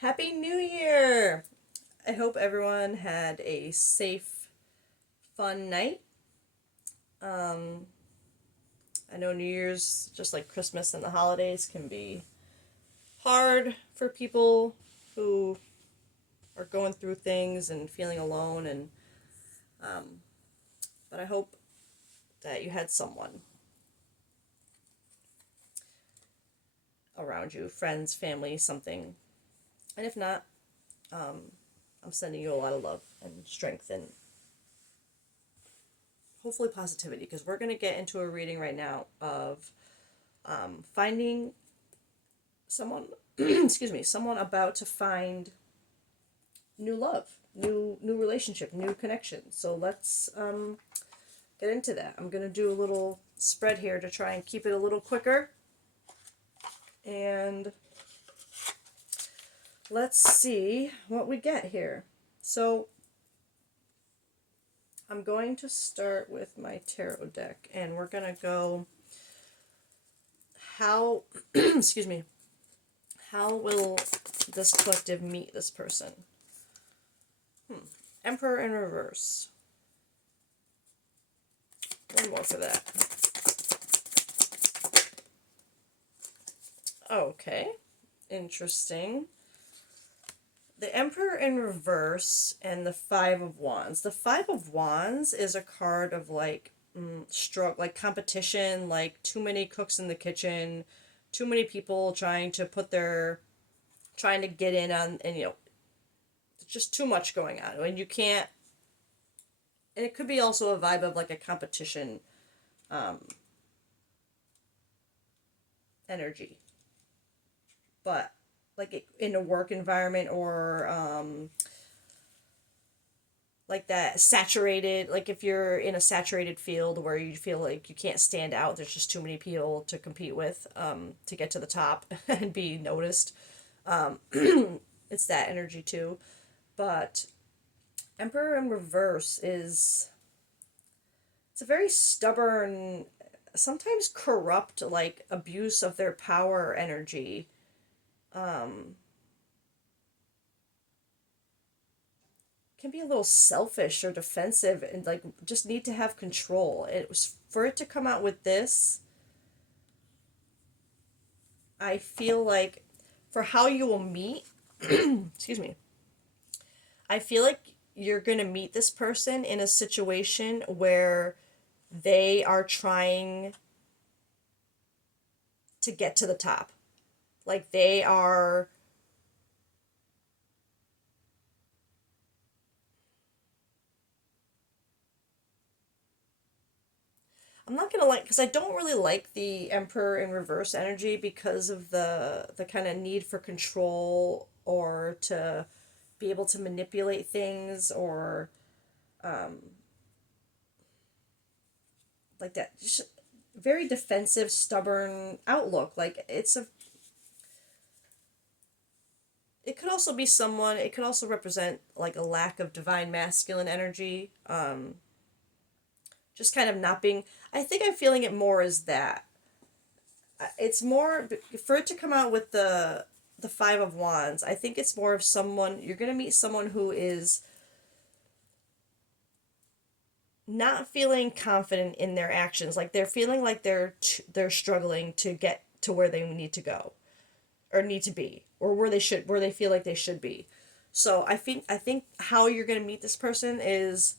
Happy New Year! I hope everyone had a safe, fun night. Um, I know New Year's, just like Christmas and the holidays, can be hard for people who are going through things and feeling alone. Um, but I hope that you had someone around you, friends, family, something. And if not, um, I'm sending you a lot of love and strength and hopefully positivity because we're going to get into a reading right now of finding someone excuse me, someone about to find new love, new relationship, new connection. So let's get into that. I'm going to do a little spread here to try and keep it a little quicker, and let's see what we get here. So I'm going to start with my tarot deck, and we're going to go how excuse me, how will this collective meet this person? Emperor in reverse. One more for that. Okay, interesting. The Emperor in reverse and the Five of Wands. The Five of Wands is a card of like like competition, like too many cooks in the kitchen, too many people trying to get in on, and just too much going on, and you can't. And it could be also a vibe of like a competition um, energy, but like in a work environment or like that saturated, like if you're in a saturated field where you feel like you can't stand out, there's just too many people to compete with to get to the top and be noticed. It's that energy too. But Emperor in reverse is, it's a very stubborn, sometimes corrupt, like abuse of their power energy. um can be a little selfish or defensive and like just need to have control. It was for it to come out with this. I feel like for how you will meet, excuse me, I feel like you're going to meet this person in a situation where they are trying to get to the top. Like they are, I'm not gonna like, because I don't really like the Emperor in reverse energy because of the kind of need for control or to be able to manipulate things, or like that just very defensive, stubborn outlook. Like it could also be someone. It could also represent like a lack of divine masculine energy. Just kind of not being. I think I'm feeling it more as that. It's more for it to come out with the Five of Wands. I think it's more of someone, you're gonna meet someone who is not feeling confident in their actions. Like they're feeling like they're struggling to get to where they need to go or need to be, or where they feel like they should be. So I think how you're gonna meet this person is,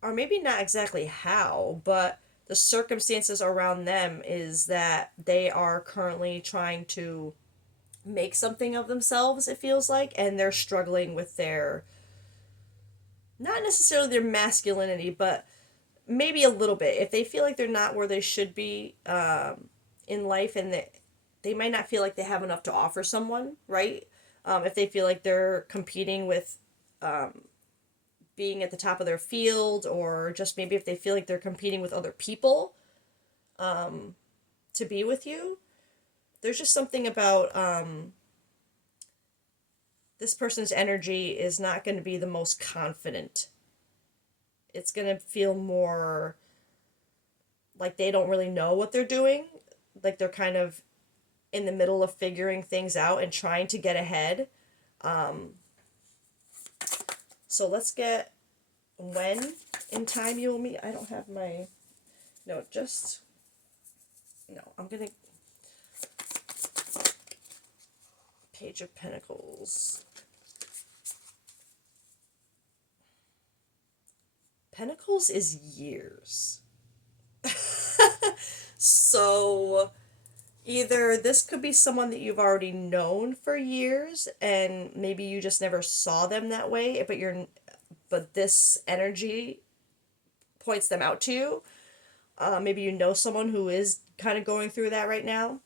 or maybe not exactly how, but the circumstances around them is that they are currently trying to make something of themselves, it feels like, and they're struggling with their, not necessarily their masculinity, but maybe a little bit. If they feel like they're not where they should be in life, and they might not feel like they have enough to offer someone, right? If they feel like they're competing with being at the top of their field, or just maybe if they feel like they're competing with other people to be with you, there's just something about this person's energy is not going to be the most confident. It's going to feel more like they don't really know what they're doing. Like they're kind of in the middle of figuring things out and trying to get ahead. Um, so let's get when in time you will meet. I don't have my, no, just, no, I'm going to, Page of Pentacles. Pentacles is years. So either this could be someone that you've already known for years and maybe you just never saw them that way, but this energy points them out to you. Maybe you know someone who is kind of going through that right now.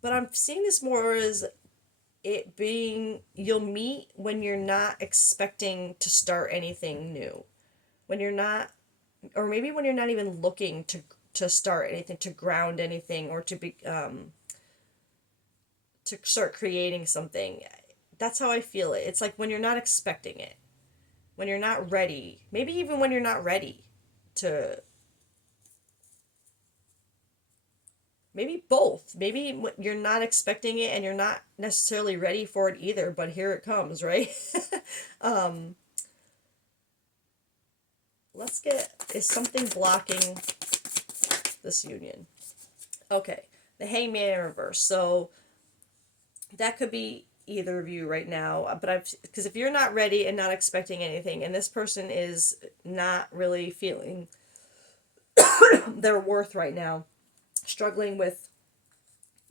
But I'm seeing this more as it being you'll meet when you're not expecting to start anything new. When you're not, or maybe when you're not even looking to start anything, to ground anything, or to start creating something. That's how I feel it. It's like when you're not expecting it, when you're not ready, maybe even when you're not ready to, maybe both. Maybe you're not expecting it and you're not necessarily ready for it either, but here it comes, right? um, let's get, is something blocking this union? Okay, the Hangman in reverse. So that could be either of you right now, but because if you're not ready and not expecting anything, and this person is not really feeling their worth right now, struggling with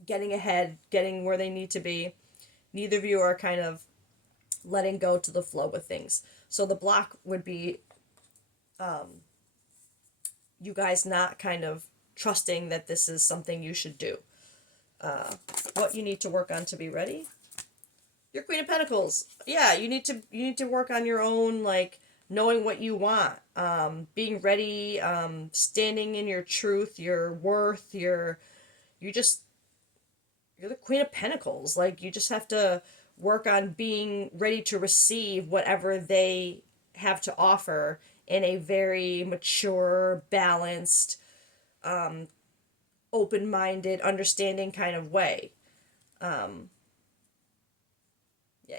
getting ahead, getting where they need to be, neither of you are kind of letting go to the flow with things. So the block would be you guys not kind of trusting that this is something you should do. What you need to work on to be ready? Your Queen of Pentacles. Yeah, you need to work on your own, like knowing what you want, being ready, standing in your truth, your worth, you just you're the Queen of Pentacles. Like you just have to work on being ready to receive whatever they have to offer in a very mature, balanced, open-minded, understanding kind of way. Yeah,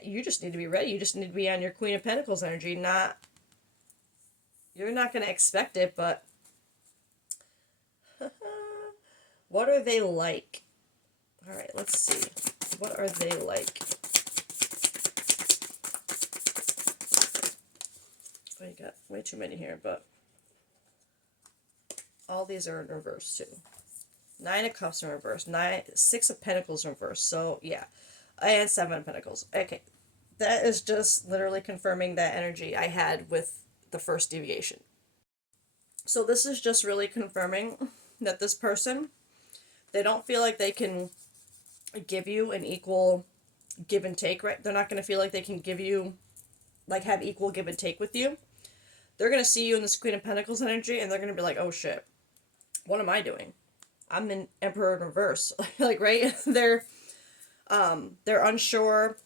you just need to be ready. You just need to be on your Queen of Pentacles energy. Not, you're not going to expect it, but what are they like? All right, let's see. What are they like? Oh, you got way too many here, but all these are in reverse too. 9 of Cups in reverse. 6 of Pentacles in reverse. So yeah, and 7 of Pentacles. Okay, that is just literally confirming that energy I had with the first deviation. So this is just really confirming that this person, they don't feel like they can give you an equal give and take, right? They're not going to feel like they can give you, like, have equal give and take with you. They're going to see you in this Queen of Pentacles energy and they're going to be like, oh shit, what am I doing? I'm in Emperor in reverse. Like, right? They're unsure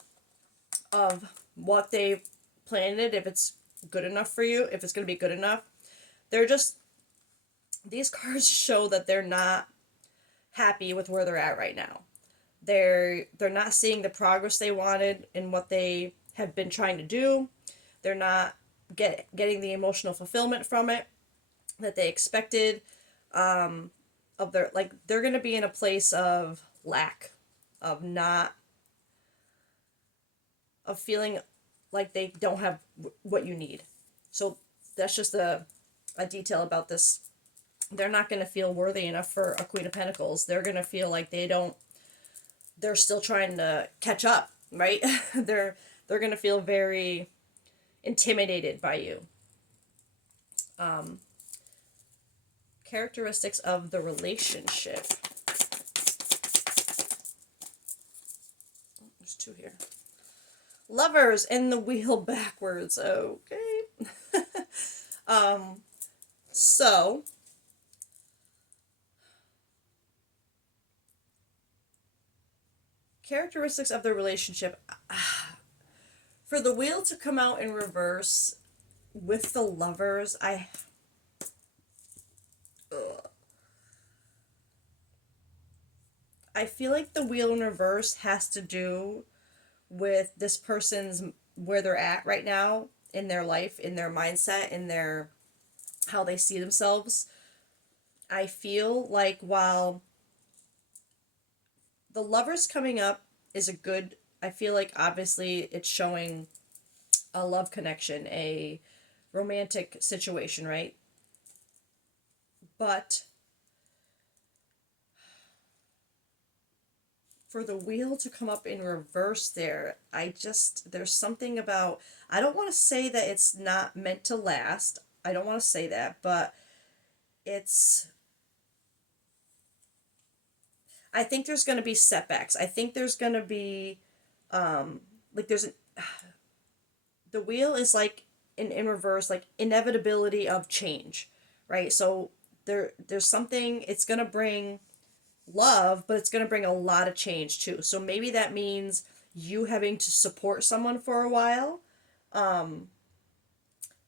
of what they've planned, if it's good enough for you, if it's going to be good enough. They're just, these cards show that they're not happy with where they're at right now. They're not seeing the progress they wanted in what they have been trying to do. They're not getting the emotional fulfillment from it that they expected. Of their, like, they're going to be in a place of lack, of not, of feeling like they don't have what you need. So that's just a detail about this. They're not going to feel worthy enough for a Queen of Pentacles. They're going to feel like they're still trying to catch up, right? they're going to feel very intimidated by you. Characteristics of the relationship. There's 2 here. Lovers in the wheel backwards. Okay. So characteristics of the relationship. For the wheel to come out in reverse with the Lovers, I feel like the wheel in reverse has to do with this person's where they're at right now in their life, in their mindset, in their how they see themselves. I feel like while the lovers coming up is a good, I feel like obviously it's showing a love connection, a romantic situation, right? But for the wheel to come up in reverse there, there's something about, I don't want to say that it's not meant to last. I don't want to say that, but it's, I think there's going to be setbacks. I think there's going to be, like there's, the wheel is like in reverse, like inevitability of change, right? So there's something, it's going to bring love, but it's going to bring a lot of change too. So maybe that means you having to support someone for a while, um,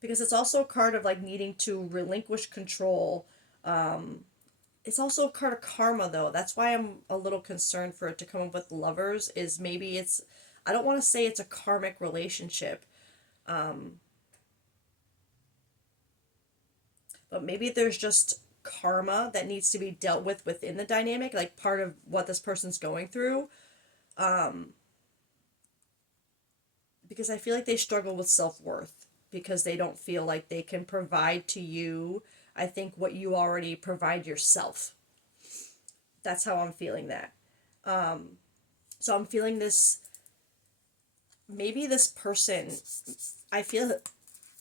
because it's also a card of like needing to relinquish control. It's also a card of karma though. That's why I'm a little concerned for it to come up with lovers. Is maybe it's, I don't want to say it's a karmic relationship, um, but maybe there's just karma that needs to be dealt with within the dynamic, like part of what this person's going through. Um, because I feel like they struggle with self worth because they don't feel like they can provide to you, I think, what you already provide yourself. That's how I'm feeling that. Um, so I'm feeling this, maybe this person, I feel that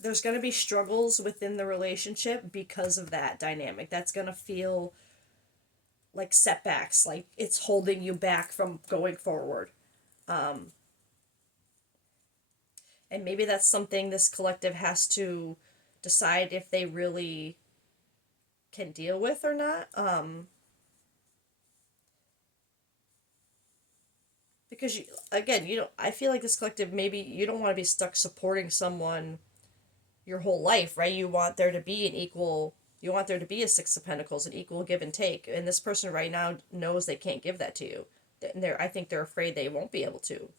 there's going to be struggles within the relationship because of that dynamic. That's going to feel like setbacks, like it's holding you back from going forward. Um, and maybe that's something this collective has to decide if they really can deal with or not. Because you, again, you don't. I feel like this collective, maybe you don't want to be stuck supporting someone your whole life, right? You want there to be an equal. You want there to be a Six of Pentacles, an equal give and take, and this person right now knows they can't give that to you. And I think they're afraid they won't be able to.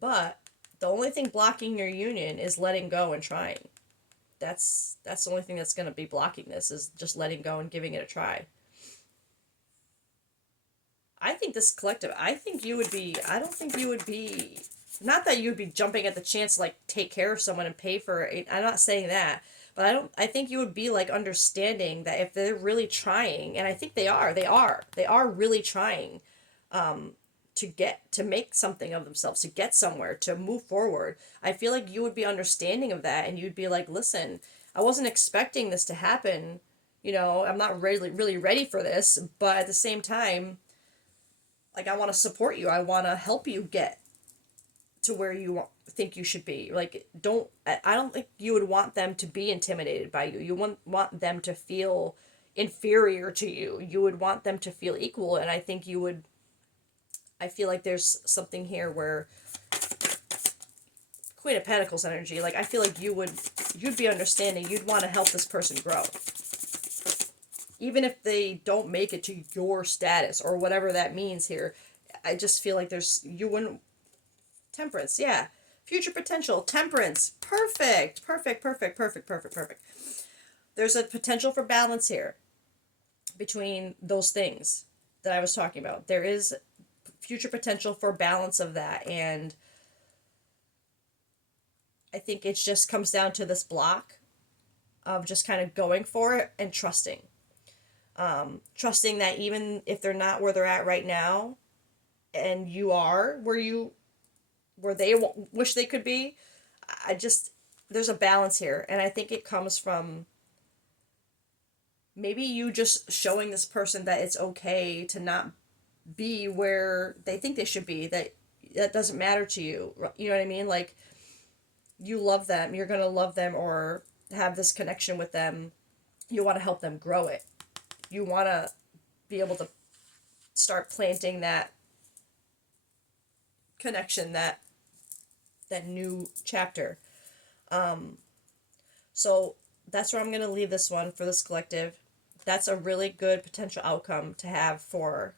But the only thing blocking your union is letting go and trying. That's the only thing that's going to be blocking this is just letting go and giving it a try. I think this collective, I think you would be, I don't think you would be, not that you would be jumping at the chance to like take care of someone and pay for it. I'm not saying that, but I think you would be like understanding that if they're really trying, and I think they are really trying, to get, to make something of themselves, to get somewhere, to move forward. I feel like you would be understanding of that and you'd be like, listen, I wasn't expecting this to happen. I'm not really ready for this, but at the same time, like I want to support you. I want to help you get to where you think you should be. Like I don't think you would want them to be intimidated by you. You want them to feel inferior to you. You would want them to feel equal, and I think you would, I feel like there's something here where Queen of Pentacles energy, like I feel like you'd be understanding. You'd want to help this person grow. Even if they don't make it to your status or whatever that means here, I just feel like you wouldn't. Temperance, yeah. Future potential, temperance. Perfect, perfect, perfect, perfect, perfect, perfect. There's a potential for balance here between those things that I was talking about. There is future potential for balance of that, and I think it just comes down to this block of just kind of going for it and trusting. Trusting that even if they're not where they're at right now, and you are where they wish they could be, I just, there's a balance here, and I think it comes from maybe you just showing this person that it's okay to not be where they think they should be, that doesn't matter to you. You know what I mean? Like you love them, you're going to love them or have this connection with them. You want to help them grow it. You want to be able to start planting that connection, that new chapter. So that's where I'm going to leave this one for this collective. that's a really good potential outcome to have for.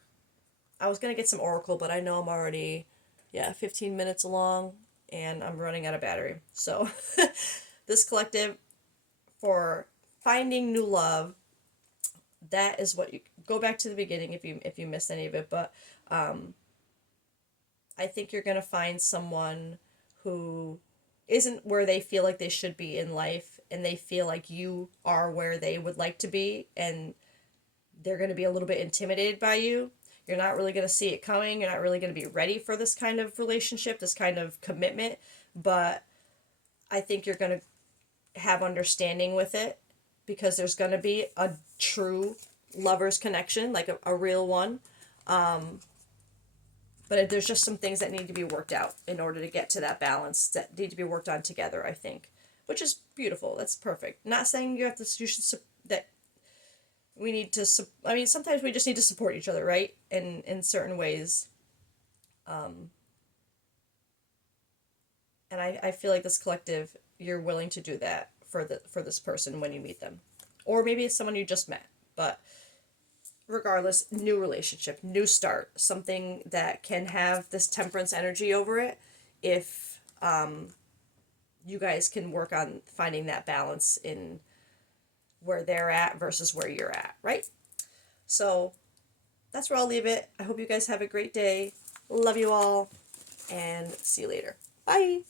I was going to get some Oracle, but I know I'm already, yeah, 15 minutes along and I'm running out of battery. So, this collective for finding new love, that is what you go back to the beginning if you missed any of it, but I think you're going to find someone who isn't where they feel like they should be in life and they feel like you are where they would like to be, and they're going to be a little bit intimidated by you. You're not really going to see it coming. You're not really going to be ready for this kind of relationship, this kind of commitment, but I think you're going to have understanding with it because there's going to be a true lover's connection, like a real one. But there's just some things that need to be worked out in order to get to that balance that need to be worked on together, I think, which is beautiful. That's perfect. Not saying you have to, you should, that we need to, I mean, sometimes we just need to support each other, right? In certain ways. And I feel like this collective, you're willing to do that for this person when you meet them. Or maybe it's someone you just met. But regardless, new relationship, new start, something that can have this temperance energy over it if you guys can work on finding that balance in where they're at versus where you're at, right? So that's where I'll leave it. I hope you guys have a great day. Love you all, and see you later. Bye.